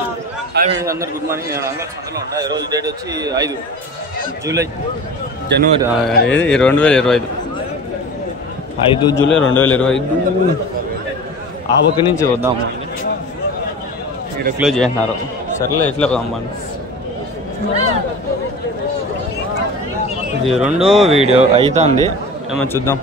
Hi friends, అందరు good morning. నేను అంగల్ సంతలో ఉన్నా. ఈరోజు డేట్ వచ్చి 5 జూలై 2025. 5 జూలై 2025. ఆ పక్క నుంచి వద్దాము. ఇక్కడ క్లోజ్ చేసినారు. సర్లే ఎట్లా రమ్మని. ఇది రెండో వీడియో అవుతుంది. ఏమో చూద్దాం.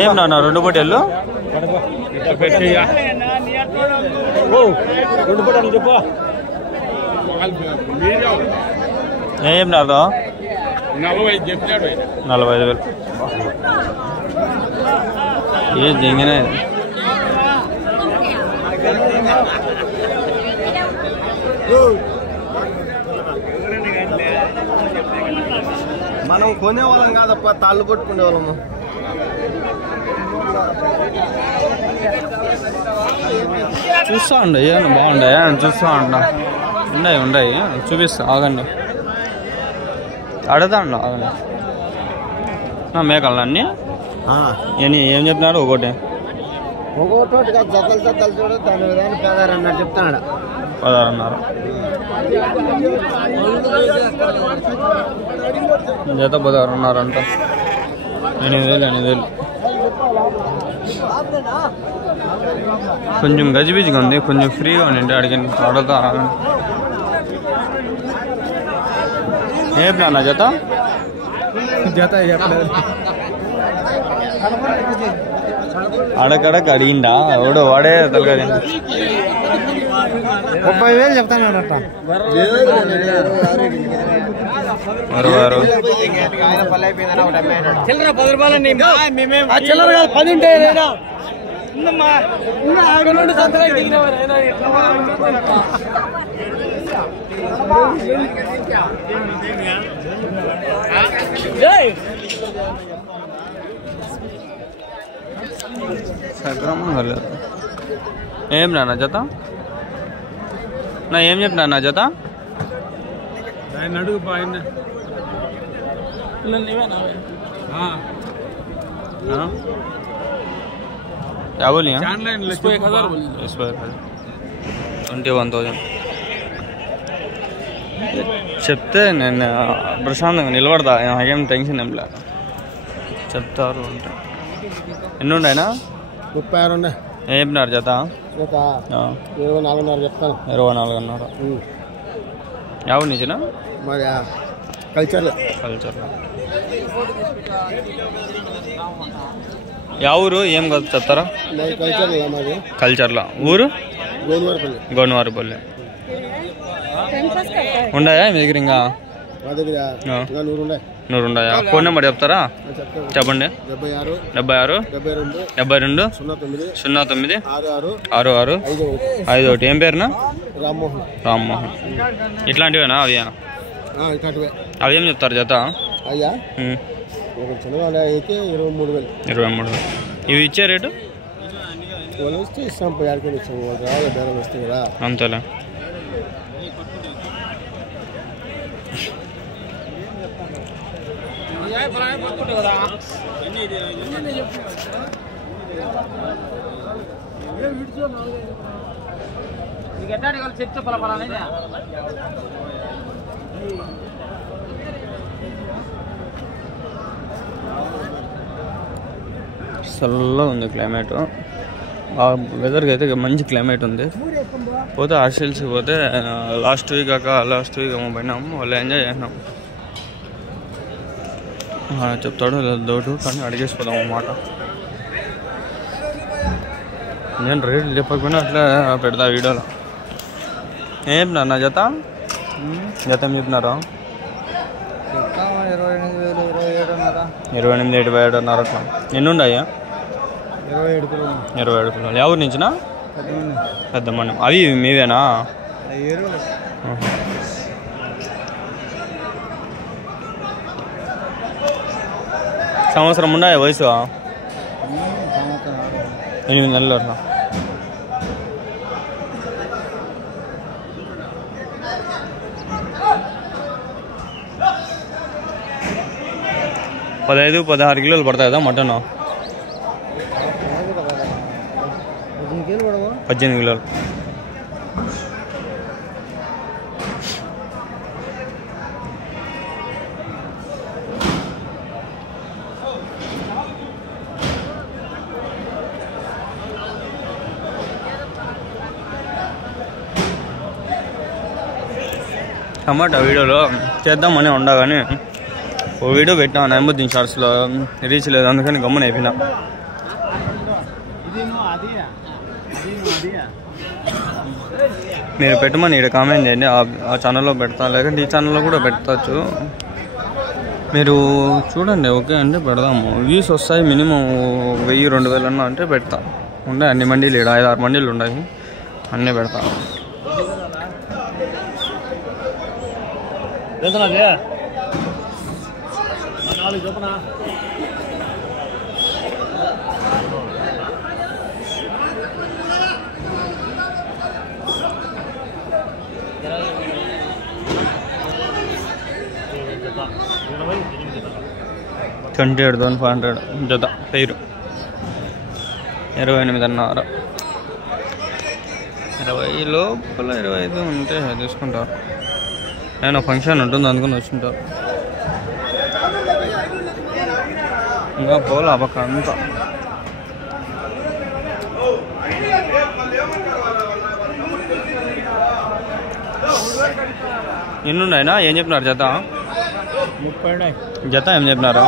ఏం నాన్న 2 పొట్టేళ్ళు ఏం నాదో 45,000 ఏ దింగినే. మనం కొనేవాళ్ళం కాదప్ప, తాళ్ళు కొట్టుకునే వాళ్ళము. చూస్తా ఉండే ఏమన్నా బాగుండే చూస్తా ఉంటా. ఉన్నాయి చూపిస్తా, ఆగండి. అడుగుతా ఉండ ఆగండి. మేకలు అన్నీ ఏం చెప్తున్నాడు? ఒకటి జతలు చూడు, దాని విధానం 16 చెప్తాడు. 16.5 జత 16.5 అంట. 8,000. కొంచెం గజిబిజిగా ఉంది, కొంచెం ఫ్రీగా ఉండి అడిగింది. అడుగుతా ఏ ప్లాన్ జత అడగడక అడిగిందా ఎవడో వాడే తలగది. 30,000 చెప్తాను. 66. చిల్లర 10 ఉంటాయి. ఏం నా జత నా ఏం చెప్పినా నా జత అడుగు क्या बोली? 21,000 చెప్తే నేను ప్రశాంతంగా నిలబడతా. నాకేం టెన్షన్ ఏం లేదు. చెప్తారు అంటే ఎన్ని ఉన్నాయినా? 36 ఉన్నాయి. ఏం చెప్పినారు జత? 24.5 చెప్తాను. 24.5. ఎవరు నిజనా? మరి కల్చర్లో యా ఊరు? ఏం కాదు చెప్తారా? కల్చర్లో. ఊరు గోనువారిపల్లి. ఉన్నాయా మీ దగ్గర? ఇంకా 100 ఉన్నాయా? ఫోన్ నెంబర్ చెప్తారా? చెప్పండి. 76 72 09 66 51. ఏం పేరునా? రామ్మోహన్. ఇట్లాంటివేనా? అవి ఏం చెప్తారు జత? 23,000. ఇవి ఇచ్చే రేటు అంతేలే. చల్లగా ఉంది క్లైమేట్. వెదర్కి అయితే మంచి క్లైమేట్ ఉంది. పోతే హాస్టల్స్కి పోతే లాస్ట్ వీక్ ఏమో పోయినాము. వాళ్ళు ఎంజాయ్ చేసినాం. చెప్తాడు దోటు కానీ అడిగేసిపోదాం అన్నమాట. నేను రేట్లు చెప్పకపోయినా అట్లా పెడతా వీడియోలో. ఏం నా జత ఏం చెప్పినారా? 28,000 27,500 అట్లా. ఎన్ని ఉన్నాయా? 27 పిల్లలు. ఎవరి నుంచినా? పెద్ద మండం. అవి మీవేనా? సంవత్సరం ఉన్నాయా వయసు? 8 నెలలు అట్లా. 15-16 కిలోలు పడతాయి కదా మటన్. 18 కిలోలు. టమాటా వీడియోలో చేద్దామని ఉండా కానీ ఓ వీడియో పెట్టినా నైముద్దీన్ షార్ట్స్లో రీచ్ లేదు, అందుకని గమ్మున అయిపోయినా. మీరు పెట్టమని ఇక్కడ కామెంట్ చేయండి, ఆ ఛానల్లో పెడతా, లేకపోతే ఈ ఛానల్లో కూడా పెట్టచ్చు. మీరు చూడండి, ఓకే అంటే పెడదాము. వ్యూస్ వస్తాయి మినిమం 1000-2000 అన్నా అంటే పెడతా. ఉండే అన్ని మండీలు ఇక్కడ 5-6 మండీలు ఉన్నాయి, అన్నీ పెడతా. $28,500 జత పేరు. 28,500. 20 లోపల 25 ఉంటే తీసుకుంటారు. నేను ఫంక్షన్ ఉంటుంది అందుకని వచ్చింటారు. ఇంకా పోలే ఆ పక్క అంతా. ఎన్నున్నాయినా ఏం చెప్పినారు జత? 30 జత ఏం చెప్పినారు?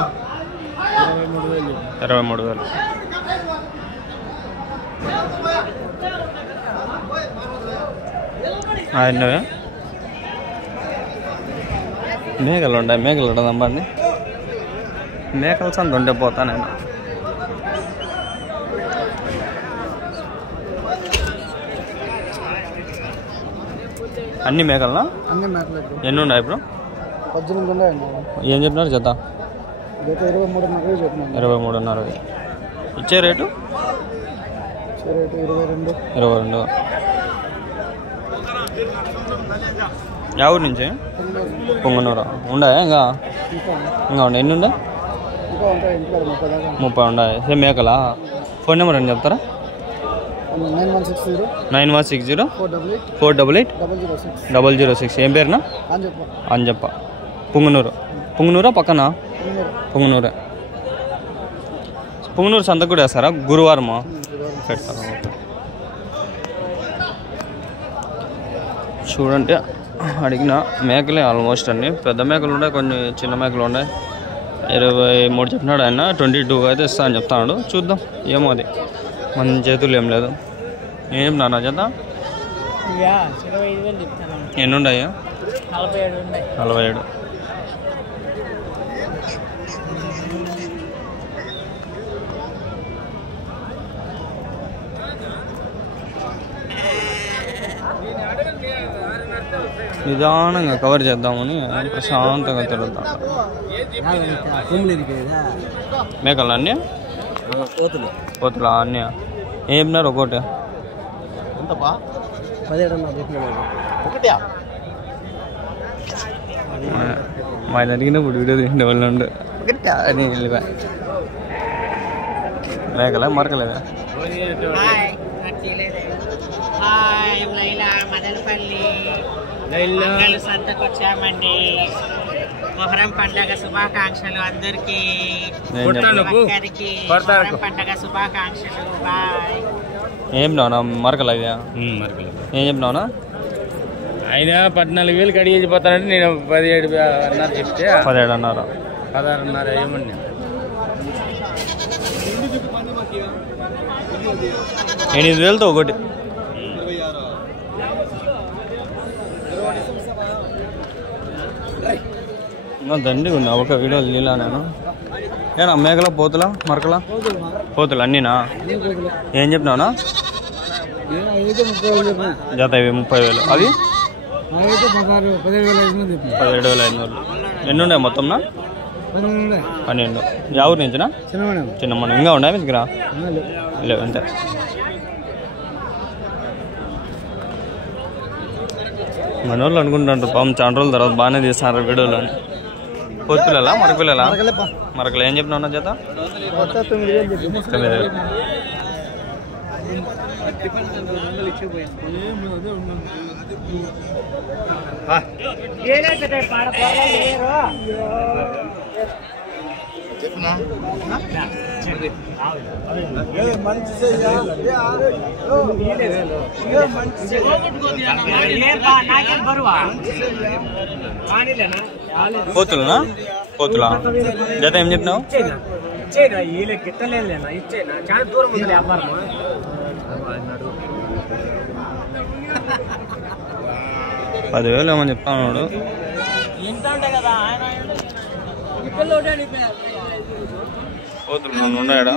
23,000. ఎన్నవే మేకలు ఉంటాయి, మేకలు ఉండదండి. మేకల సంత ఉంటే పోతా నేను. అన్ని మేకలనా? అన్ని మేకలు. ఎన్ని ఉన్నాయి ఇప్పుడు? 18 ఉన్నాయండి. ఏం చెప్పినారు జత? 23,500 చెప్పినాను. 23,500. ఇచ్చే రేటు? 22. ఊరు నుంచి? పొంగనూరు. ఉండాయా ఇంకా? ఉండే. ఎన్ని ఉండే? 30 ఉన్నాయి. సేమ్ మేకలా? ఫోన్ నెంబర్ అని చెప్తారా? 9160 488 006. ఏం పేరునా? అంజప్ప. పొంగనూరా పక్కన? పొంగనూరే. పొంగనూరు సంతకు కూడా వేస్తారా? గురువారమా పెడతారా? ఓకే. చూడండి, అడిగిన మేకలే ఆల్మోస్ట్ అన్ని. పెద్ద మేకలు ఉన్నాయి, కొన్ని చిన్న మేకలు ఉన్నాయి. 23 చెప్పినాడు ఆయన. 22 అయితే ఇస్తా అని చెప్తాడు. చూద్దాం, ఏమో అది మన చేతులు ఏం లేదు. ఏం నాన్న చేత? ఎన్ని ఉన్నాయా? 47. నిదానంగా కవర్ చేద్దామని ప్రశాంతంగా తిరుగుతాం. మేకలు అన్నీ కోతులా అన్నీ ఏం చెప్పినారు? ఒకటి మా అడిగినప్పుడు వీడియో తింటే వాళ్ళు ఉండు అని వెళ్ళిపా. మేకలే మరకలేదా? సంతకు వచ్చామండి. మొహరం పండగ శుభాకాంక్షలు అందరికి. పండగ శుభాకాంక్షలు. బాయ్. ఏం చెప్పినావునా? మరకలు ఏం చెప్పినావునా? ఆయన 14,000 కడిగేసి పోతానంటే నేను 17,500 చెప్తే 17,500 16,500 ఏమన్నా 8,000తో ఒకటి. దండి ఉంది ఒక వీడియో నీలా. నేను ఏనా మేకల పోతులా మరకలా? పోతులు అన్నీనా? ఏం చెప్పినావునా? జత ఇవి 30,000. అవి 17,500. ఎన్ని ఉన్నాయి మొత్తంనా? 12. ఎవరి నుంచినా? చిన్నమ్మ. ఇంకా ఉన్నాయి మీ దగ్గర? లేవు అంతే. మన వాళ్ళు అనుకుంటుంటారు పాపం చాలా రోజుల తర్వాత బాగానే తీస్తున్నారు వీడియోలో. పోతు పిల్లలా మరక పిల్లలా మరకలు ఏం చెప్పినా ఉన్న జత 9,000 చెప్పి 9,000. పోతులనా పోతులా జత ఏం చెప్పినావు 10,000 ఏమని చెప్తాను. పోతులు ఉన్నాయడా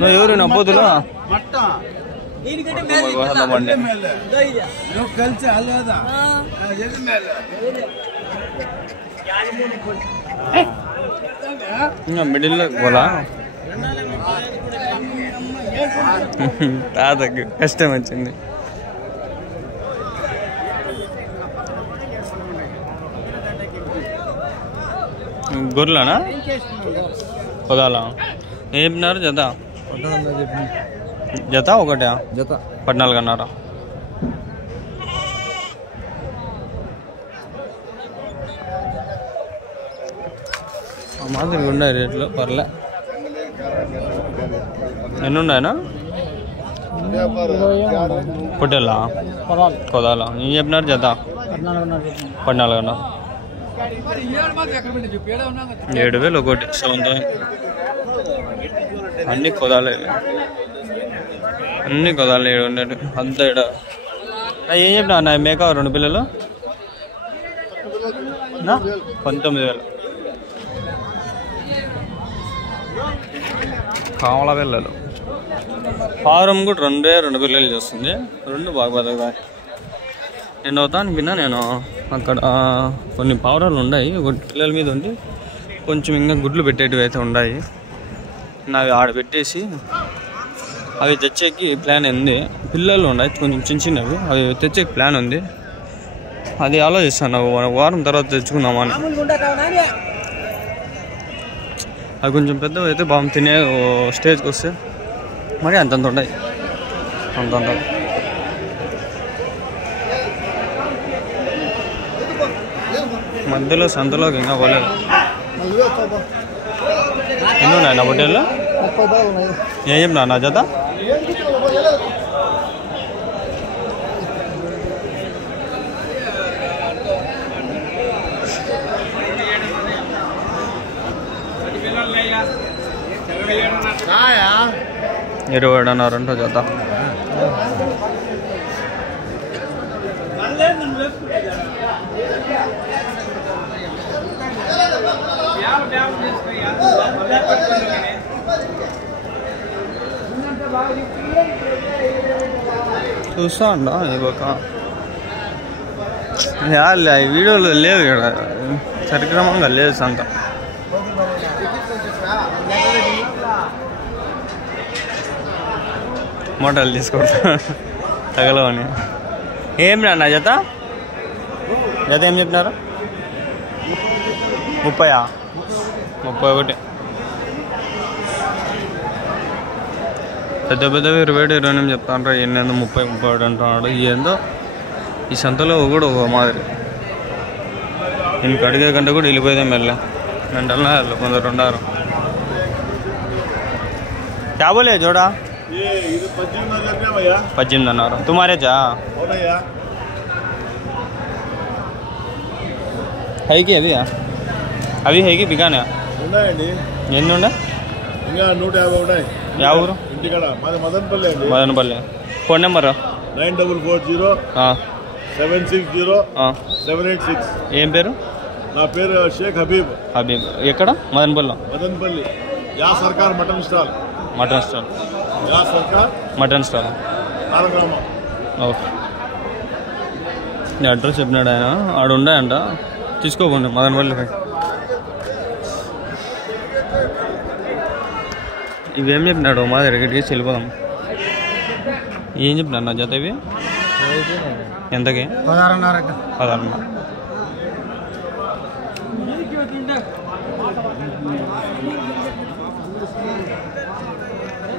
నువ్వు ఎవరు నా పోతులు బండి మిడిల్లో పోలా తాతకు కష్టం వచ్చింది. గొర్రెలనా పొదాలా ఏం చెప్పినారు జత జత ఒకటే జత 14,500. మాదిరిగా ఉన్నాయి రేట్లు పర్లే. ఎన్ని ఉన్నాయనా పొట్టేలా పొదాలా ఏం చెప్పినారు జత 14,500. 7,000 ఒకటి 7,000. అన్ని కొదాలే అన్ని కొదాలు 700 అంతా ఇక్కడ. ఏం చెప్పినా అన్న మేక 2 పిల్లలు 19,000. కావాల పిల్లలు ఫారం కూడా 2 పిల్లలు చేస్తుంది. 2 బాగా బతకదా. నేను అవుతాను విన్నా నేను అక్కడ కొన్ని పావురాలు ఉన్నాయి ఒకటి పిల్లల మీద ఉండి కొంచెం ఇంకా గుడ్లు పెట్టేటివి అయితే ఉన్నాయి. నావి ఆడ పెట్టేసి అవి తెచ్చేకి ప్లాన్ ఉంది. పిల్లలు ఉన్నాయి కొంచెం చిన్నవి అవి తెచ్చేకి ప్లాన్ ఉంది. అది ఆలోచిస్తాను వారం తర్వాత తెచ్చుకుందామని. అవి కొంచెం పెద్దవి అయితే బాగా తినే స్టేజ్కి వస్తే మరి అంతంత ఉన్నాయి అంతంత. మధ్యలో సంతలోకి ఇంకా పోలేదు. ఎన్ని ఉన్నాయి నా హోటల్లో ఏం చెప్పినా నా జత $27.5 జత. చూస్తా అండా ఇవ్వక ఈ వీడియోలో లేదు ఇక్కడ సరిక్రమంగా లేదు సంత. మోటార్లు తీసుకుంటా తగలవని. ఏం రా నా జత జత ఏం చెప్పినారు 31. పెద్ద పెద్దవి 27 చెప్తాను. ఎన్నెందో 30 అంటున్నాడు. ఏందో ఈ సంతలో కూడా ఒక మాదిరి ఇంక అడిగే కంటే కూడా వెళ్ళిపోయేదే మెల్ల మెంటల్నా కొందరు ఉన్నారు. क्या बोले जोड़ा 18 तुम्हारे जा है कि अभी है कि बिकाने ఎన్ని ఉండే ఇంకా 150 యా ఊరు ఇంటికాడ మదనపల్లి మదనపల్లి. Phone number 9440760786. ఏం పేరు? నా పేరు షేక్ హబీబ్. హబీబ్. ఎక్కడ? మదనపల్లి. మదనపల్లి యా సర్కార్ mutton stall. Mutton stall yeah సర్కార్ మటన్ స్టాల్. నారగ్రామం. ఓకే. నీ అడ్రస్ చెప్పినాడు ఆయన. ఆడు ఉన్నాయంట తీసుకోకుండా మదనపల్లి. ఇవేం చెప్పినాడు మా దగ్గరికి వెళ్ళిపోదాం. ఏం చెప్పినాడు నా జత ఇవి ఎంతకి? 16.5. ఉమ్.